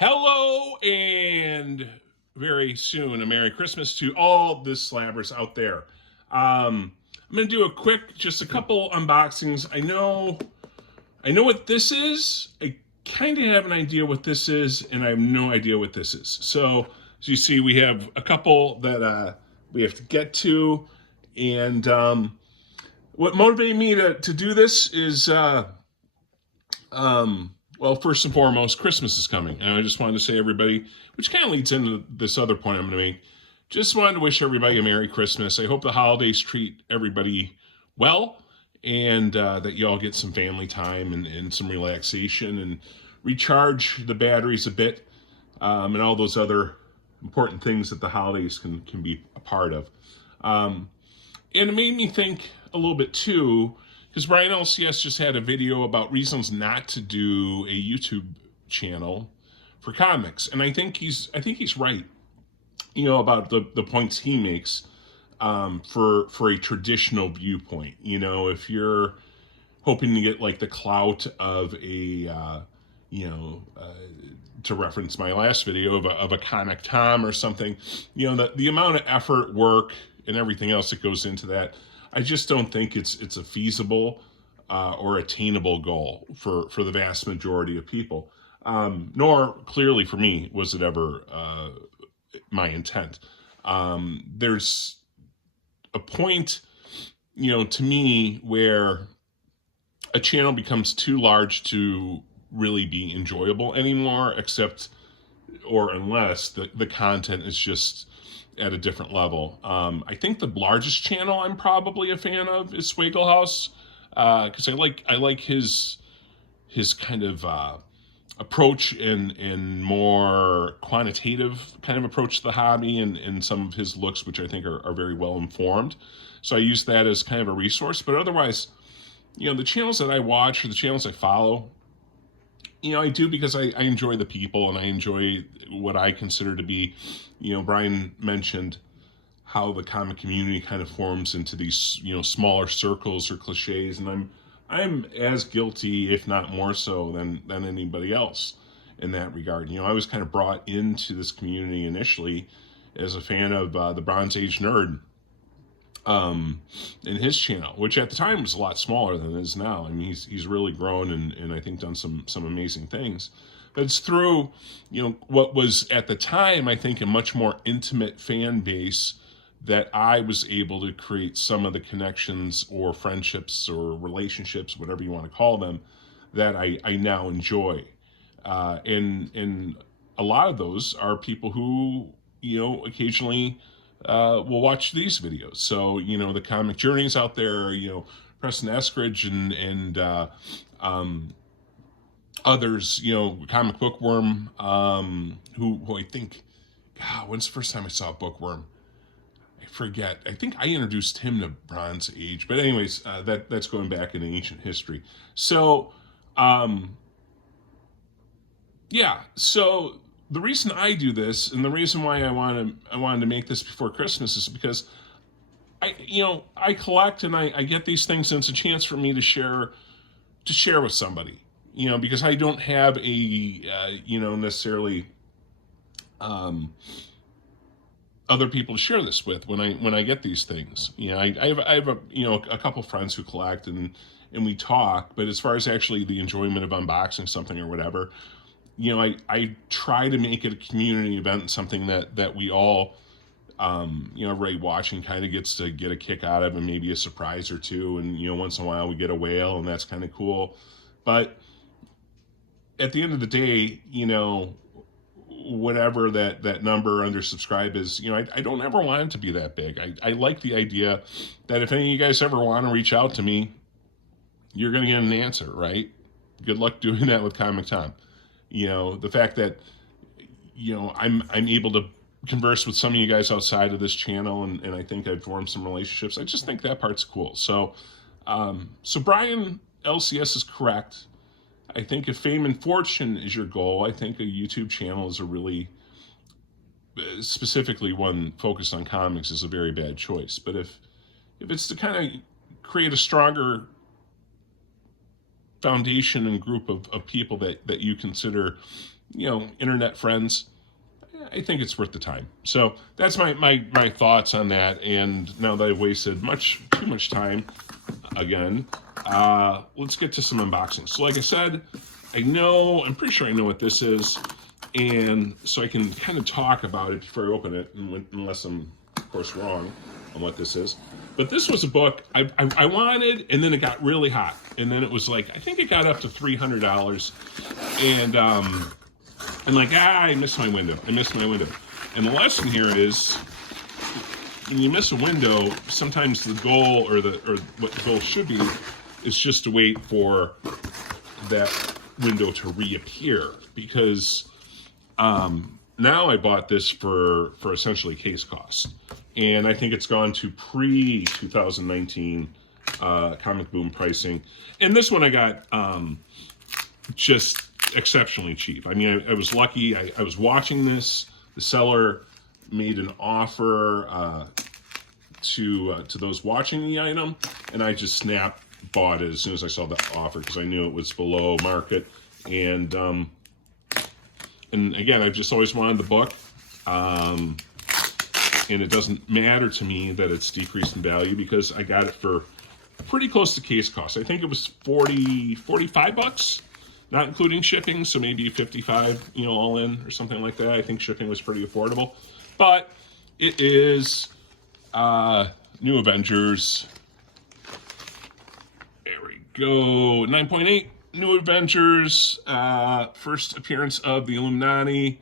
Hello and very soon a Merry Christmas to all the slabbers out there. I'm gonna do just a couple unboxings. I know what this is. I kind of have an idea what this is, and I have no idea what this is. So as you see, we have a couple that we have to get to, and what motivated me to do this is well, first and foremost, Christmas is coming. And I just wanted to say, everybody, which kind of leads into this other point I'm going to make, just wanted to wish everybody a Merry Christmas. I hope the holidays treat everybody well, and that you all get some family time and some relaxation and recharge the batteries a bit, and all those other important things that the holidays can be a part of. And it made me think a little bit too, because Brian LCS just had a video about reasons not to do a YouTube channel for comics, and I think he's right. About the points he makes, for a traditional viewpoint. If you're hoping to get like the clout of to reference my last video of a comic Tom or something, the amount of effort, work, and everything else that goes into that, I just don't think it's a feasible or attainable goal for the vast majority of people. Nor clearly for me was it ever my intent. There's a point, to me, where a channel becomes too large to really be enjoyable anymore, except or unless the content is just at a different level. I think the largest channel I'm probably a fan of is Swaggle House, because I like his kind of approach and more quantitative kind of approach to the hobby, and some of his looks, which I think are very well informed. So I use that as kind of a resource. But otherwise, the channels that I watch or the channels I follow, I do because I enjoy the people and I enjoy what I consider to be, Brian mentioned how the comic community kind of forms into these, smaller circles or cliches. And I'm as guilty, if not more so, than anybody else in that regard. I was kind of brought into this community initially as a fan of the Bronze Age Nerd, in his channel, which at the time was a lot smaller than it is now. I mean, he's really grown and I think done some amazing things. But it's through, what was at the time, I think, a much more intimate fan base that I was able to create some of the connections or friendships or relationships, whatever you want to call them, that I now enjoy. And a lot of those are people who, occasionally will watch these videos. So, the Comic Journeys out there, Preston Eskridge and others, Comic Bookworm, who I think, God, when's the first time I saw Bookworm? I forget. I think I introduced him to Bronze Age. But anyways, that's going back in ancient history. So, yeah, so the reason I do this and the reason why I wanted to make this before Christmas is because I collect and I get these things, and it's a chance for me to share with somebody, because I don't have a necessarily other people to share this with when I get these things. I have a couple friends who collect, and we talk, but as far as actually the enjoyment of unboxing something or whatever, I try to make it a community event, something that we all, everybody watching kind of gets to get a kick out of, and maybe a surprise or two. And, once in a while we get a whale, and that's kind of cool. But at the end of the day, whatever that number under subscribe is, I don't ever want it to be that big. I like the idea that if any of you guys ever want to reach out to me, you're going to get an answer, right? Good luck doing that with Comic Tom. The fact that, I'm able to converse with some of you guys outside of this channel, and I think I've formed some relationships. I just think that part's cool. So, so Brian LCS is correct. I think if fame and fortune is your goal, I think a YouTube channel is a really, specifically one focused on comics, is a very bad choice. But if it's to kind of create a stronger foundation and group of people that you consider internet friends, I think it's worth the time. So that's my thoughts on that. And now that I've wasted too much time again, let's get to some unboxing. So like I said, I'm pretty sure I know what this is, and so I can kind of talk about it before I open it, unless I'm, of course, wrong on what this is. But this was a book I wanted, and then it got really hot, and then it was like, I think it got up to $300, and I missed my window. And the lesson here is, when you miss a window, sometimes the goal, or what the goal should be, is just to wait for that window to reappear. Because now I bought this for essentially case cost, and I think it's gone to pre-2019 Comic Boom pricing. And this one I got just exceptionally cheap. I mean, I was lucky. I was watching this. The seller made an offer to those watching the item, and I just bought it as soon as I saw the offer, because I knew it was below market. And again, I've just always wanted the book, and it doesn't matter to me that it's decreased in value, because I got it for pretty close to case cost. I think it was 45 bucks, not including shipping, so maybe 55, all in, or something like that. I think shipping was pretty affordable. But it is New Avengers. There we go. 9.8. New Avengers. First appearance of the Illuminati.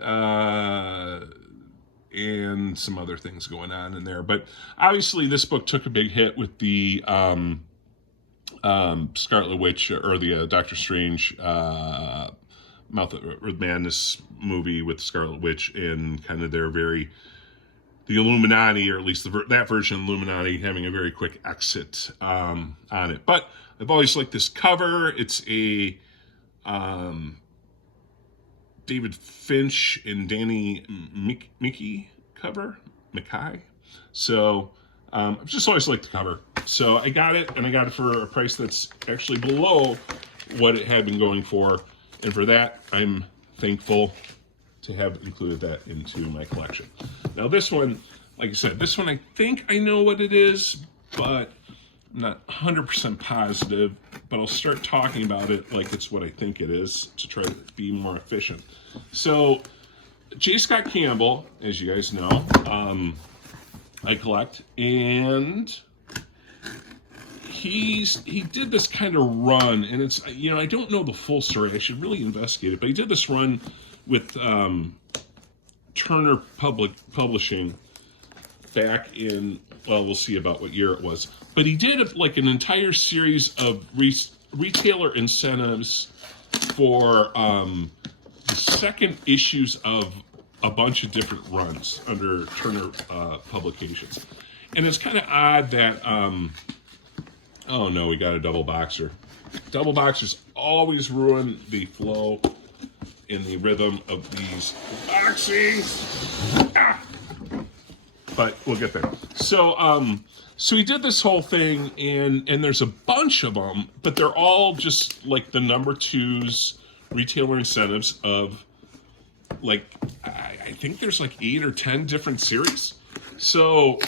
And some other things going on in there. But obviously this book took a big hit with the Scarlet Witch, or the Doctor Strange Mouth of Madness movie with Scarlet Witch, and kind of the Illuminati, or at least that version of Illuminati, having a very quick exit on it. But I've always liked this cover. It's a David Finch and Danny Mickey cover. So I've just always liked the cover. So I got it, and I got it for a price that's actually below what it had been going for. And for that, I'm thankful to have included that into my collection. Now this one, like I said, I think I know what it is, but I'm not 100% positive. But I'll start talking about it like it's what I think it is, to try to be more efficient. So J. Scott Campbell, as you guys know, I collect, and he did this kind of run, and it's, I don't know the full story. I should really investigate it, but he did this run with Turner Publishing back in, well, we'll see about what year it was, but he did an entire series of retailer incentives for the second issues of a bunch of different runs under Turner Publications. And it's kind of odd that, oh no, we got a double boxer. Double boxers always ruin the flow and the rhythm of these boxings. But we'll get there. So he did this whole thing, and there's a bunch of them, but they're all just like the number twos retailer incentives of, I think there's 8 or 10 different series. So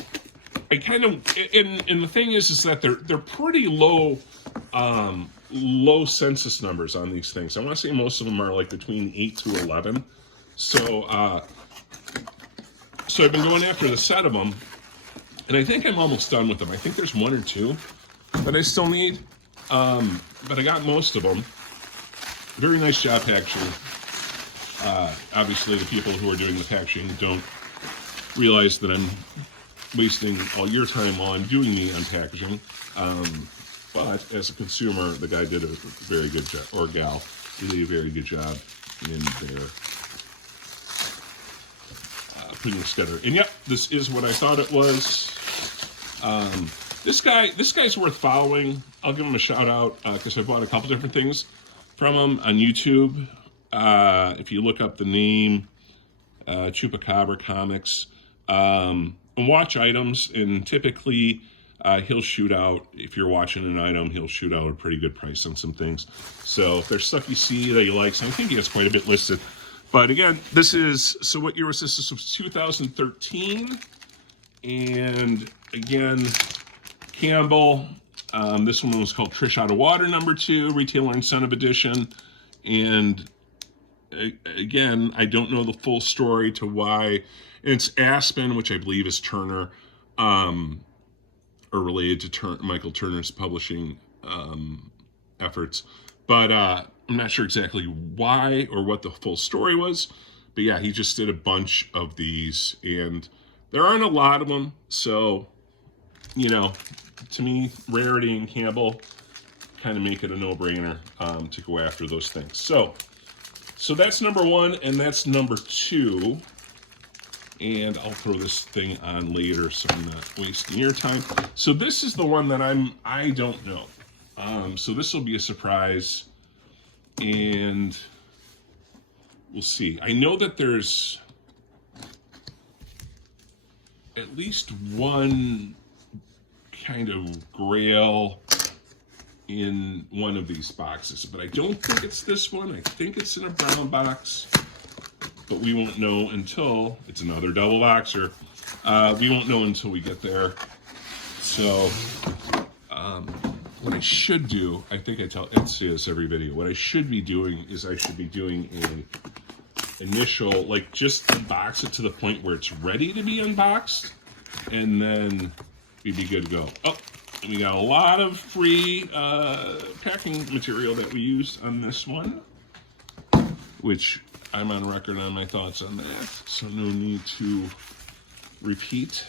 I kind of, and the thing is that they're pretty low census numbers on these things. I want to say most of them are between 8 to 11. So I've been going after the set of them, and I think I'm almost done with them. I think there's 1 or 2 that I still need, but I got most of them. Very nice job packaging. Obviously, the people who are doing the packaging don't realize that I'm wasting all your time while I'm doing the unpackaging. But as a consumer, the guy did a very good job, or gal did a very good job in their putting this together. And yep, this is what I thought it was. This guy's worth following. I'll give him a shout out because I bought a couple different things from him on YouTube. If you look up the name Chupacabra Comics, and watch items, and typically he'll shoot out, if you're watching an item, he'll shoot out a pretty good price on some things. So if there's stuff you see that you like, so I think he has quite a bit listed. But again, this is, so what year was this? This was 2013. And again, Campbell. This one was called Trish Out of Water #2, Retailer Incentive Edition. And again, I don't know the full story to why. It's Aspen, which I believe is Turner, or related to Michael Turner's publishing efforts. But I'm not sure exactly why or what the full story was. But yeah, he just did a bunch of these, and there aren't a lot of them. So, you know, to me, Rarity and Campbell kind of make it a no-brainer to go after those things. So that's #1, and that's #2. And I'll throw this thing on later so I'm not wasting your time. So this is the one that I don't know. So this will be a surprise, and we'll see. I know that there's at least one kind of grail in one of these boxes, but I don't think it's this one. I think it's in a brown box, but we won't know until it's another double boxer. We won't know until we get there. So what I should do, I think I say this every video, what I should be doing is I should be doing an initial, like, just unbox it to the point where it's ready to be unboxed, and then we'd be good to go. Oh, and we got a lot of free packing material that we used on this one, which I'm on record on my thoughts on that, so no need to repeat.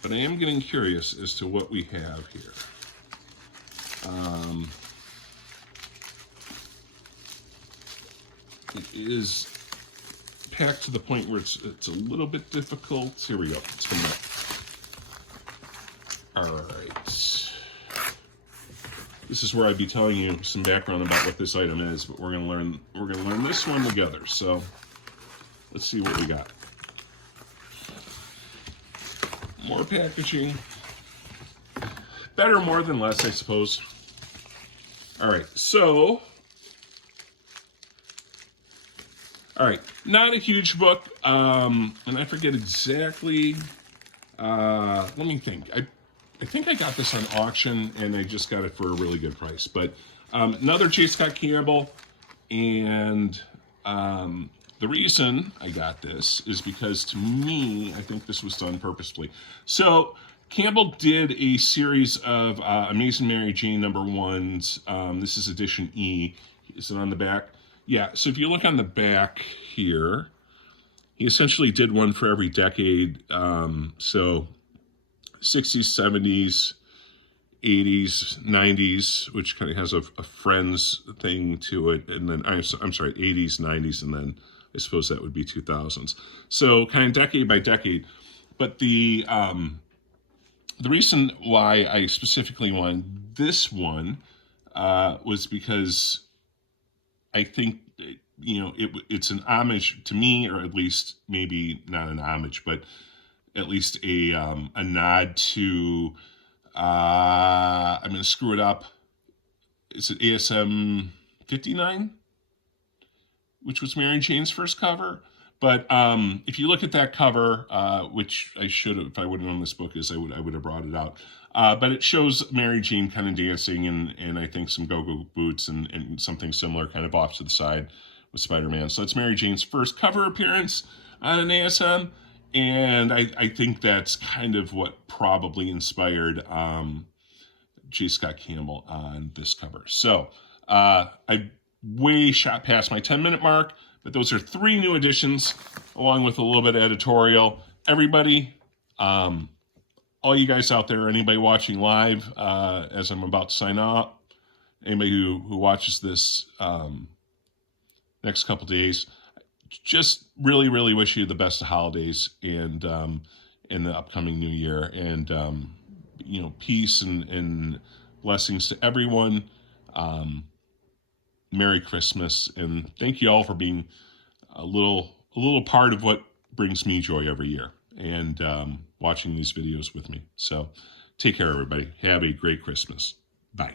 But I am getting curious as to what we have here. It is packed to the point where it's a little bit difficult. Here we go. It's coming up. All right. This is where I'd be telling you some background about what this item is, but we're gonna learn this one together. So let's see what we got. More packaging. Better more than less, I suppose. All right, so, all right, not a huge book, and I forget exactly, let me think. I think I got this on auction, and I just got it for a really good price. But another J. Scott Campbell, and the reason I got this is because, to me, I think this was done purposefully. So Campbell did a series of Amazing Mary Jane #1s. This is edition E. Is it on the back? Yeah, so if you look on the back here, he essentially did one for every decade. So 60s, 70s, 80s, 90s, which kind of has a Friends thing to it. And then, I'm sorry, 80s, 90s, and then I suppose that would be 2000s. So kind of decade by decade. But the reason why I specifically wanted this one was because I think, you know, it's an homage to me, or at least maybe not an homage, but at least a nod to, I'm going to screw it up. Is it ASM 59? Which was Mary Jane's first cover. But if you look at that cover, which I should have, if I would have known this book is, I would have brought it out. But it shows Mary Jane kind of dancing and I think some go-go boots and something similar kind of off to the side with Spider-Man. So it's Mary Jane's first cover appearance on an ASM. And I think that's kind of what probably inspired J. Scott Campbell on this cover. So I way shot past my 10-minute mark, but those are 3 new editions, along with a little bit of editorial. Everybody, all you guys out there, anybody watching live as I'm about to sign off, anybody who watches this next couple days, just really, really wish you the best of holidays and in the upcoming new year. And, you know, peace and blessings to everyone. Merry Christmas, and thank you all for being a little part of what brings me joy every year, and watching these videos with me. So Take care, everybody. Have a great Christmas. Bye.